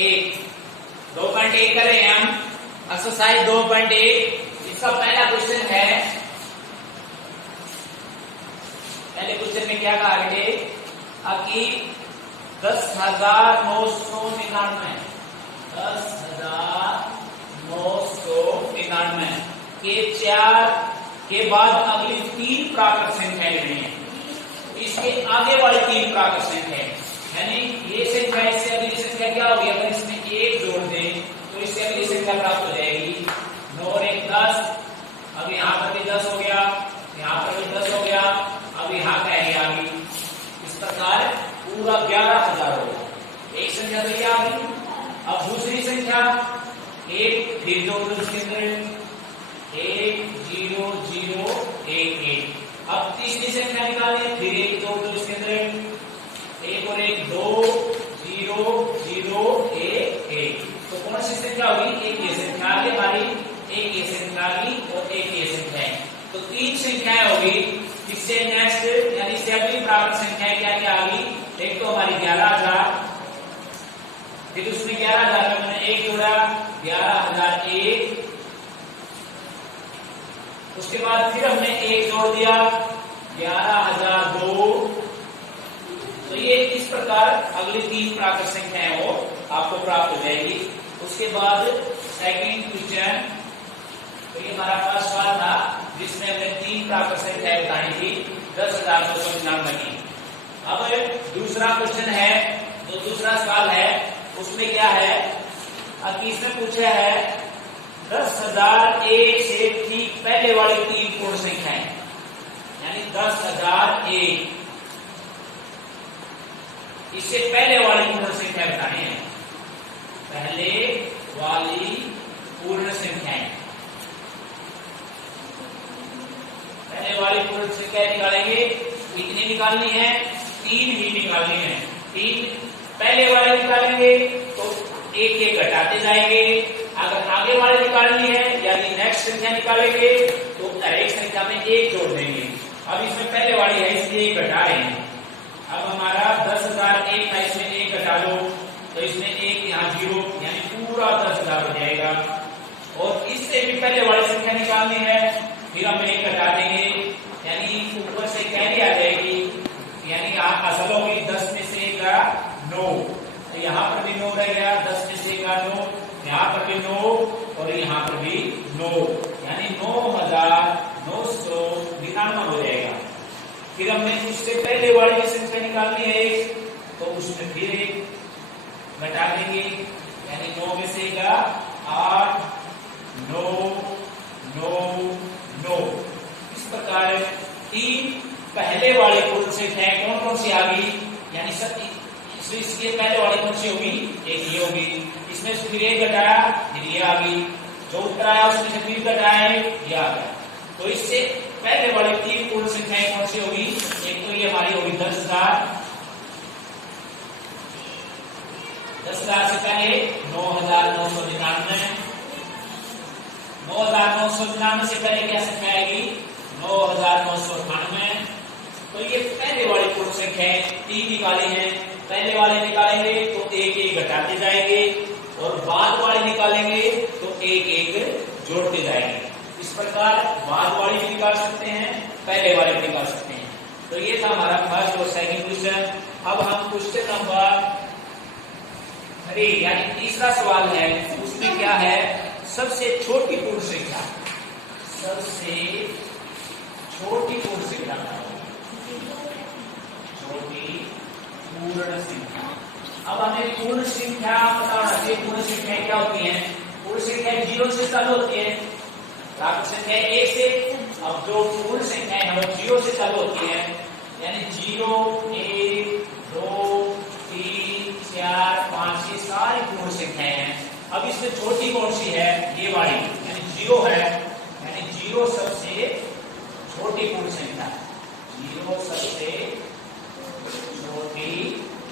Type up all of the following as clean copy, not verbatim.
1। 2.1 कर रहे हैं हम एक्सरसाइज 2.1। इसका पहला क्वेश्चन है, पहले क्वेश्चन में क्या कहा गया कि 10,999 के 4 के बाद अगली 3 प्राकृत संख्या लेनी है। इसके आगे वाली 3 प्राकृत संख्या यानी ये संख्या इससे अगली संख्या क्या होगी, अगर इसमें 1 जोड़ दें तो इससे अगली संख्या प्राप्त हो जाएगी 9 और 1 10। अब यहाँ पर भी 10 हो गया, यहाँ पर भी 10 हो गया, अब यहाँ क्या है आ गई। इस प्रकार पूरा 11,000 होगा। एक संख्या तो ये आ गई। अब दूसरी संख्या 1 फिर 2 उसके अंदर 1 0 0 1 1। अब तीसरी संख्या निकालें, फिर 1 2 उसके अंदर 1 और 1 2 0 0 1 1। तो कौन सी संख्या होगी, एक ये संख्या आगे हमारी, एक ये संख्या आगे और एक ये संख्या है। तो 3 संख्याएं होगी। इससे नेक्स्ट यानी इससे अगली प्राप्त संख्या क्या क्या आ गई, एक तो हमारी 11,000, फिर उसमें 11,000 में मैंने 1 जोड़ा 11,001। उसके बाद फिर हमने 1 जोड़ दिया 11,002। तो ये इस प्रकार अगली 3 प्राकृत संख्याएं वो आपको प्राप्त हो जाएगी। उसके बाद सेकंड क्वेश्चन, तो ये हमारा फर्स्ट सवाल था जिसमें हमने 3 प्राकृत संख्याएं बतानी थी 10,999 की। अब दूसरा क्वेश्चन है, जो दूसरा सवाल है उसमें क्या है कि इसमें पूछा है 10,001 से ठीक पहले वाली 3 पूर्ण संख्याएं, यानी 10,001 इससे पहले वाली पूर्ण संख्या बतानी है। पहले वाली पूर्ण संख्याएं, पहले वाली पूर्ण संख्या निकालेंगे। कितनी निकालनी है, 3 ही निकालनी है। 3 पहले वाले निकालेंगे तो 1 1 घटाते जाएंगे। अगर आगे वाले निकालनी है यानी नेक्स्ट संख्या निकालेंगे तो हर एक संख्या में 1 जोड़ देंगे। अब इसमें पहले वाली है इसलिए घटा रहे हैं। अब हमारा 10,001 है, इसमें 1 घटा लो तो इसमें 1 यहाँ 0 यानी पूरा 10,000 हो जाएगा। और इससे भी पहले वाली संख्या निकालनी है, फिर हम 1 घटा देंगे यानी ऊपर से कैरी आ जाएगी, यानी असल होगी 10 में से 9। तो यहाँ पर भी 9 रह गया, 10 में से 9, यहाँ पर भी 9 और यहाँ पर भी 9 यानी 9,999 हो जाएगा। फिर हमने उससे पहले वाली की संख्या निकालनी है तो उसमें फिर 1 घटा देंगे यानी 9 में से 8 9 9 9। इस प्रकार 3 पहले वाली पूर्ण संख्याएं कौन कौन सी आ गई, यानी इसके पहले वाली कौन सी होगी, एक ये होगी। इसमें से फिर 1 घटाया फिर ये आ गई, जो उत्तर आया उसमें से फिर घटाया ये आ गया। तो इससे पहले वाली 3 पूर्ण संख्याएं कौन सी होगी, एक तो ये हमारी होगी 10,000। 10,000 से पहले 9,999। 9,999 से पहले क्या संख्या आएगी, 9,998। तो ये पहले वाली पूर्ण संख्याएं 3 निकाली हैं। पहले वाले निकालेंगे तो 1 1 घटाते जाएंगे और बाद वाले निकालेंगे तो 1 1 जोड़ते जाएंगे। इस प्रकार बाद वाले भी निकाल सकते हैं, पहले वाले भी निकाल सकते हैं। तो ये था हमारा फर्स्ट और सेकंड क्वेश्चन। अब हम क्वेश्चन नंबर 3 यानी तीसरा सवाल है, उसमें क्या है, सबसे छोटी पूर्ण संख्या, सबसे छोटी पूर्ण संख्या, छोटी पूर्ण संख्या। अब हमें पूर्ण संख्या पता होना चाहिए। पूर्ण संख्या क्या होती है, पूर्ण संख्या 0 से चालू होती है, प्राकृत संख्या 1 से। अब जो पूर्ण संख्या है वो 0 से चालू होती है, यानी 0 1 2 3 4 5 ये सारी पूर्ण संख्याएं हैं। अब इसमें छोटी कौन सी है, ये वाली यानी 0 है, यानी 0 सबसे छोटी पूर्ण संख्या, 0 सबसे छोटी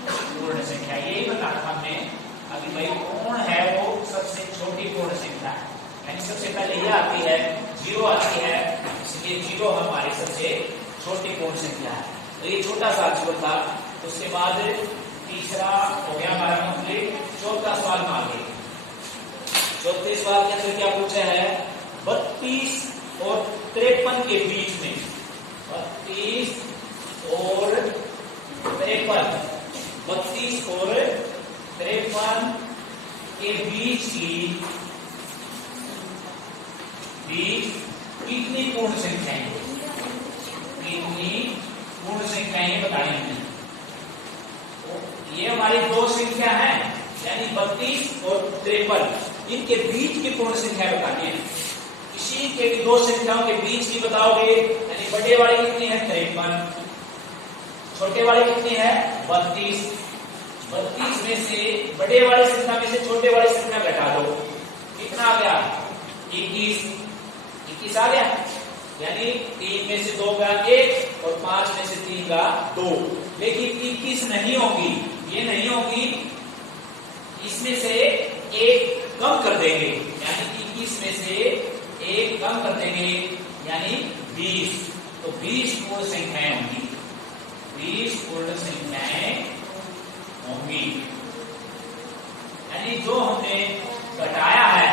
पूर्ण संख्या। यही बताना हमने अभी भाई कौन है वो सबसे छोटी पूर्ण संख्या, यानी सबसे पहले ये आती है 0 आती है, इसलिए 0 हमारी सबसे छोटी पूर्ण संख्या है। तो ये छोटा सा अक्षर था। उसके बाद तीसरा हो गया हमारा कंप्लीट। चौथा सवाल 53, 32 और 53 के बीच कितनी पूर्ण संख्याएं, कितनी पूर्ण संख्याएं बतानी है। ये हमारी दो संख्या है, यानी 32 और 53, इनके बीच की पूर्ण संख्या बतानी है। इसी के दो संख्याओं के बीच की बताओगे, यानी बड़े वाली कितनी है 53, छोटे वाले कितनी है 32। 32 में से बड़े वाली संख्या में से छोटे वाली संख्या घटा दो, कितना आ गया 21 आ गया, यानी 3 में से 2 का 1 और 5 में से 3 का 2। लेकिन 21 नहीं होगी, ये नहीं होगी, इसमें से एक कम कर देंगे, यानी 21 में से एक कम कर देंगे, यानी 20। तो 20 पूर्ण संख्याएं होंगी, 20 पूर्ण संख्याएं होंगी। यानी जो हमने घटाया है,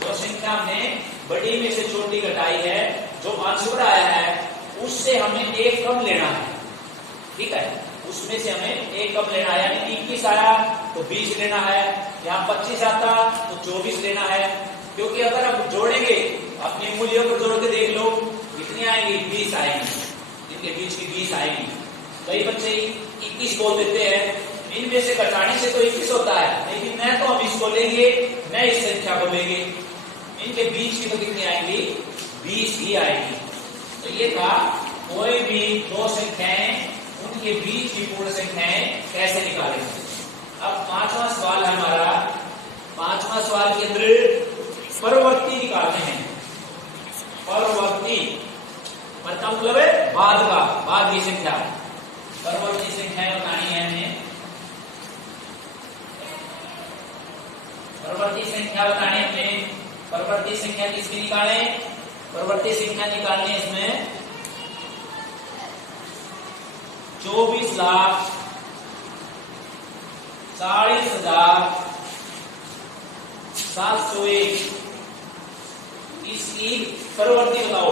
जो संख्या हमने बड़ी में से छोटी घटाई है, जो आंसर आया है उससे हमें एक कम लेना है, ठीक है, उसमें से हमें एक कम लेना है। यानी 21 आया तो 20 लेना है, यहाँ 25 आता तो 24 लेना है। क्योंकि अगर आप जोड़ेंगे, अपने मूल्यों को जोड़ के देख लो, कितनी आएंगी 20 आएंगी, इनके बीच की 20 आएंगी। कई बच्चे 21 बोल देते हैं, इनमें से घटाने से तो 21 होता है, लेकिन न तो हम इसको लेंगे न इस संख्या को लेंगे, इनके बीच की तो कितनी आएंगी 20 ही आएगी। तो ये था कोई भी दो संख्याएं, उनके बीच की पूर्ण संख्याएं कैसे निकालेंगे। अब 5वां सवाल है हमारा, 5वां सवाल के अंदर परवर्ती निकालने हैं। परवर्ती मतलब है बाद की संख्या, परवर्ती संख्याएं बतानी है हमें। परवर्ती संख्या बताने हमें, परवर्ती संख्या किसकी निकालें, परवर्ती संख्या निकालने इसमें 24,40,000 701, इसकी परवर्ती बताओ।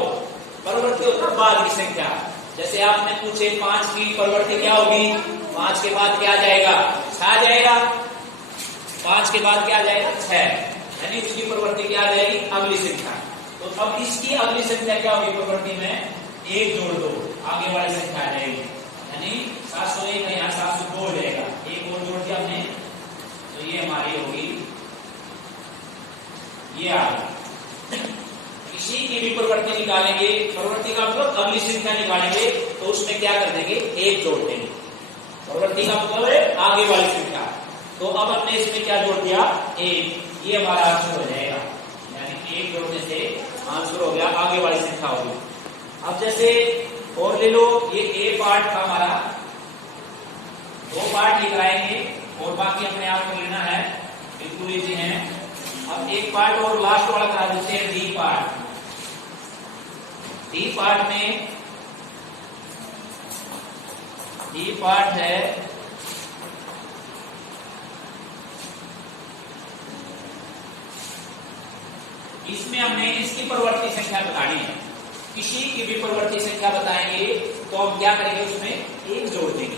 परवर्ती होता है बाद की संख्या। जैसे आपने पूछे 5 की परवर्ती क्या होगी, 5 के बाद क्या आ जाएगा 6 आ जाएगा, 5 के बाद क्या आ जाएगा 6, यानी उसकी प्रवृत्ति क्या आ जाएगी अगली संख्या। तो अब इसकी अगली संख्या क्या होगी प्रवृत्ति में, 1 जोड़ दो, आगे वाली संख्या आ जाएगी, यानी 701 का यहाँ 702 हो जाएगा, 1 और जोड़ दिया हमने, तो ये हमारी होगी, ये आ गई। इसी की भी प्रवृत्ति निकालेंगे, प्रवृत्ति का मतलब अगली संख्या निकालेंगे, तो उसमें क्या कर देंगे 1 जोड़ देंगे। प्रवृत्ति का मतलब है आगे वाली संख्या, तो अब हमने इसमें क्या जोड़ दिया 1, ये हमारा आंसर हो जाएगा, यानी 1 जोड़ने से आंसर हो गया, आगे वाली संख्या होगी। अब जैसे और ले लो, ये ए पार्ट का हमारा 2 पार्ट लिखाएंगे और बाकी अपने आप को लेना है, बिल्कुल इजी है। अब एक पार्ट और लास्ट वाला करा देते हैं डी पार्ट। डी पार्ट में डी पार्ट है इसमें हमने इसकी परवर्ती संख्या बतानी है। किसी की भी परवर्ती संख्या बताएंगे तो हम क्या करेंगे, उसमें 1 जोड़ देंगे,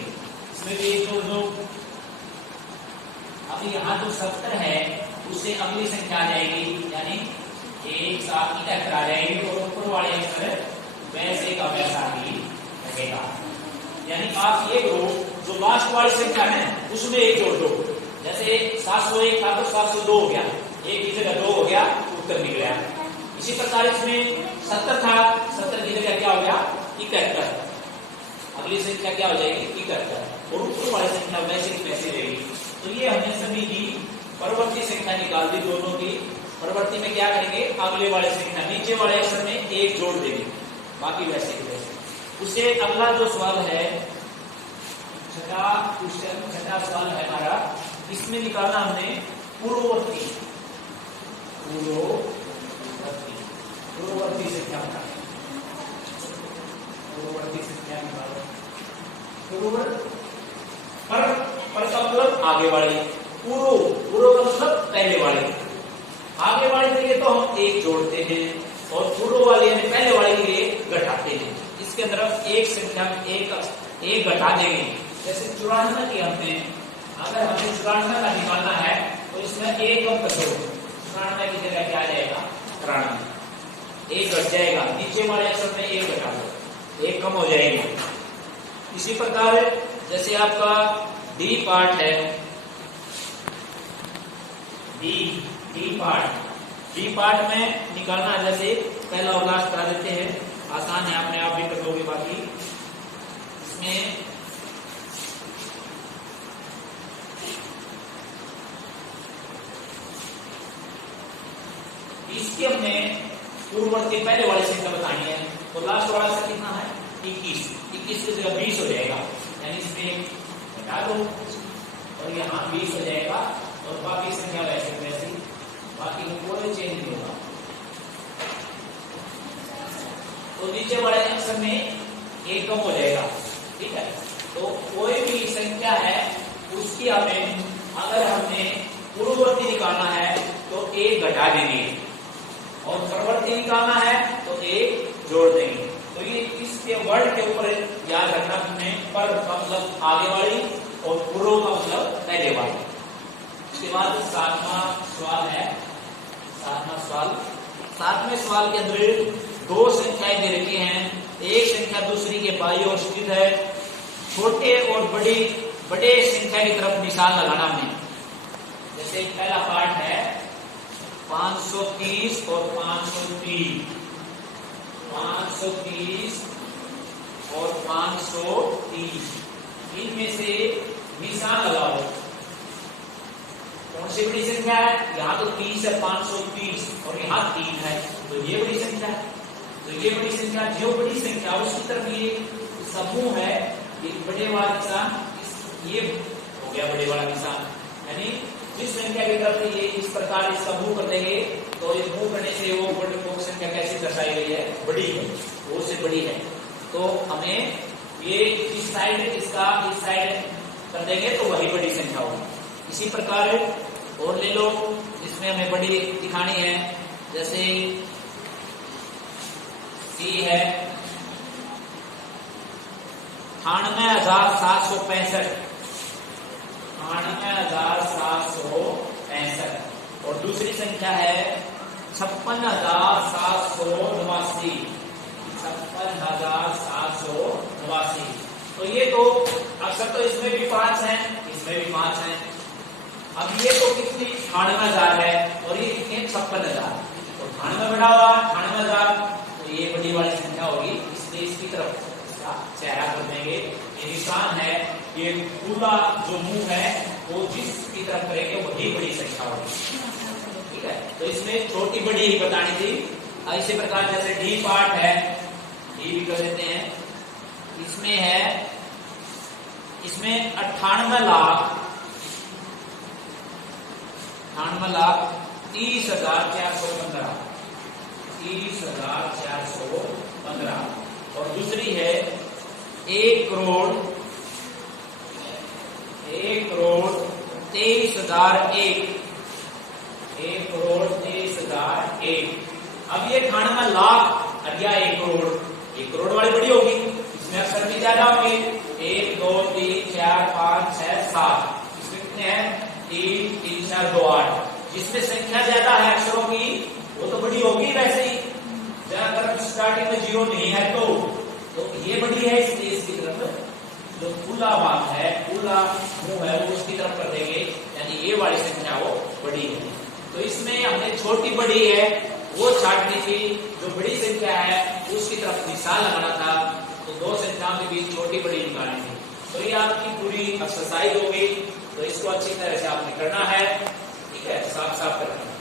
इसमें भी 1 जोड़ दो। अब यहाँ जो 70 है उससे अगली संख्या आ जाएगी, यानी 1 7 की टक्कर आ जाएगी, और ऊपर वाले अक्षर वैसे का वैसा ही रहेगा। यानी आप ये करो, जो लास्ट वाली संख्या है उसमें 1 जोड़ दो। जैसे 701 था तो 702 हो गया, 1 की जगह 2 हो गया, उत्तर निकल गया। इसी प्रकार इसमें 70 था, 70 की जगह क्या हो गया 71, अगली संख्या क्या हो जाएगी 71, और ऊपर वाली संख्या वैसे की वैसे रहेगी। तो ये हमने सभी की परवर्ती संख्या निकाल दी, दोनों की। परवर्ती में क्या करेंगे, अगले वाले संख्या नीचे वाले अक्षर में 1 जोड़ देंगे, बाकी वैसे की वैसे। उससे अगला जो सवाल है, छठा सवाल है हमारा, इसमें निकालना हमने पूर्ववर्ती संख्या निकालो, पूर्ववर्ती संख्या निकालो। पर का मतलब आगे वाले, पूर्व का मतलब पहले वाले। आगे वाले के लिए तो हम 1 जोड़ते हैं, और पूर्व वाले यानी पहले वाले के लिए घटाते हैं। इसके अंदर एक संख्या में एक घटा देंगे जैसे 94 की हमने, अगर हमें 94 का निकालना है तो इसमें एक कम कर दो, 94 की जगह क्या आ जाएगा 93, एक घट जाएगा, नीचे वाले अक्षर में एक घटा दो, एक कम हो जाएगी। इसी प्रकार जैसे आपका डी पार्ट है, डी पार्ट में निकालना, जैसे पहला और लास्ट करा देते हैं, आसान है, आपने आप भी कर लोगे। बाकी इसमें इसके हमने पूर्ववर्ती पहले वाले संख्या बतानी है, तो लास्ट वाला से कितना है 21, 21 की जगह 20 हो जाएगा, यानी इसमें घटा दो और यहाँ 20 हो जाएगा और बाकी संख्या वैसे वैसे, बाकी में कोई चेंज नहीं होगा। तो नीचे वाले अक्षर में एक कम हो जाएगा, ठीक है। तो कोई भी संख्या है उसकी हमें, अगर हमने पूर्ववर्ती निकालना है तो एक घटा देंगे और परवर्ती निकालना है तो एक जोड़ देंगे। तो ये इसके वर्ड के ऊपर याद रखना, पर का मतलब आगे वाली और पूर्व का मतलब पहले वाली। उसके बाद 7वां सवाल है, 7वें सवाल के अंदर दो संख्याएं दे रखी हैं, एक संख्या दूसरी के बाईं ओर स्थित है, छोटे और बड़े संख्या की तरफ निशान लगाना हमने। जैसे पहला पार्ट है 530 और 530, 530 और 530, इनमें से निशान लगाओ। कौन सी बड़ी संख्या है? यहाँ तो 30 है, 530 और यहाँ 3 है, तो ये बड़ी संख्या है। तो ये बड़ी संख्या, जो बड़ी संख्या उसकी तरफ ये समूह है, ये बड़े वाला निशान, ये हो गया बड़े वाला निशान, यानी जिस संख्या की तरफ ये इस प्रकार इसका मूव कर देंगे तो ये मूव करने से वो बड़ी संख्या कैसे दर्शाई गई है, बड़ी है, वो से बड़ी है। तो हमें ये इस साइड इसका इस साइड कर देंगे तो वही बड़ी संख्या होगी। इसी प्रकार और ले लो, इसमें हमें बड़ी दिखानी है, जैसे सी है 98,765, 98,765 और दूसरी संख्या है 56,789, 56,789। तो ये तो अक्सर तो इसमें भी 5 हैं, इसमें भी 5 हैं। अब ये तो कितनी 98,000 है और ये कितनी 56,000, तो 98 बढ़ा हुआ 98,000, तो ये बड़ी वाली संख्या होगी, इसलिए इसकी तरफ इसका चेहरा कर देंगे। ये निशान है, ये पूरा जो मुंह है वो जिसकी तरफ करेंगे वही बड़ी संख्या होगी, ठीक है। तो इसमें छोटी बड़ी ही बतानी थी। इसी प्रकार जैसे डी पार्ट है, डी भी कर देते हैं, इसमें है, इसमें 98,30,415, 30,415 और दूसरी है 1,23,001, 1,23,001। अब ये 98 लाख या 1 करोड़, 1 करोड़ वाली बड़ी होगी, इसमें अक्षर भी ज्यादा होंगे, 1 2 3 4 5 6 7, इसमें कितने हैं 3 3 4 2 8। जिसमें संख्या ज्यादा है अक्षरों की वो तो बड़ी होगी वैसे ही, अगर स्टार्टिंग में 0 नहीं है तो ये बड़ी है, इसलिए इसकी तरफ जो खुला भाग है, खुला मुंह है वो उसकी तरफ कर देंगे, यानी ये वाली संख्या वो बड़ी है। तो इसमें हमने छोटी बड़ी है वो छाटनी थी, जो बड़ी संख्या है उसकी तरफ निशान लगाना था, तो दो संख्याओं के बीच छोटी बड़ी निकालनी थी। तो ये आपकी पूरी एक्सरसाइज होगी, तो इसको अच्छी तरह से आपने करना है, ठीक है, साफ साफ करना है।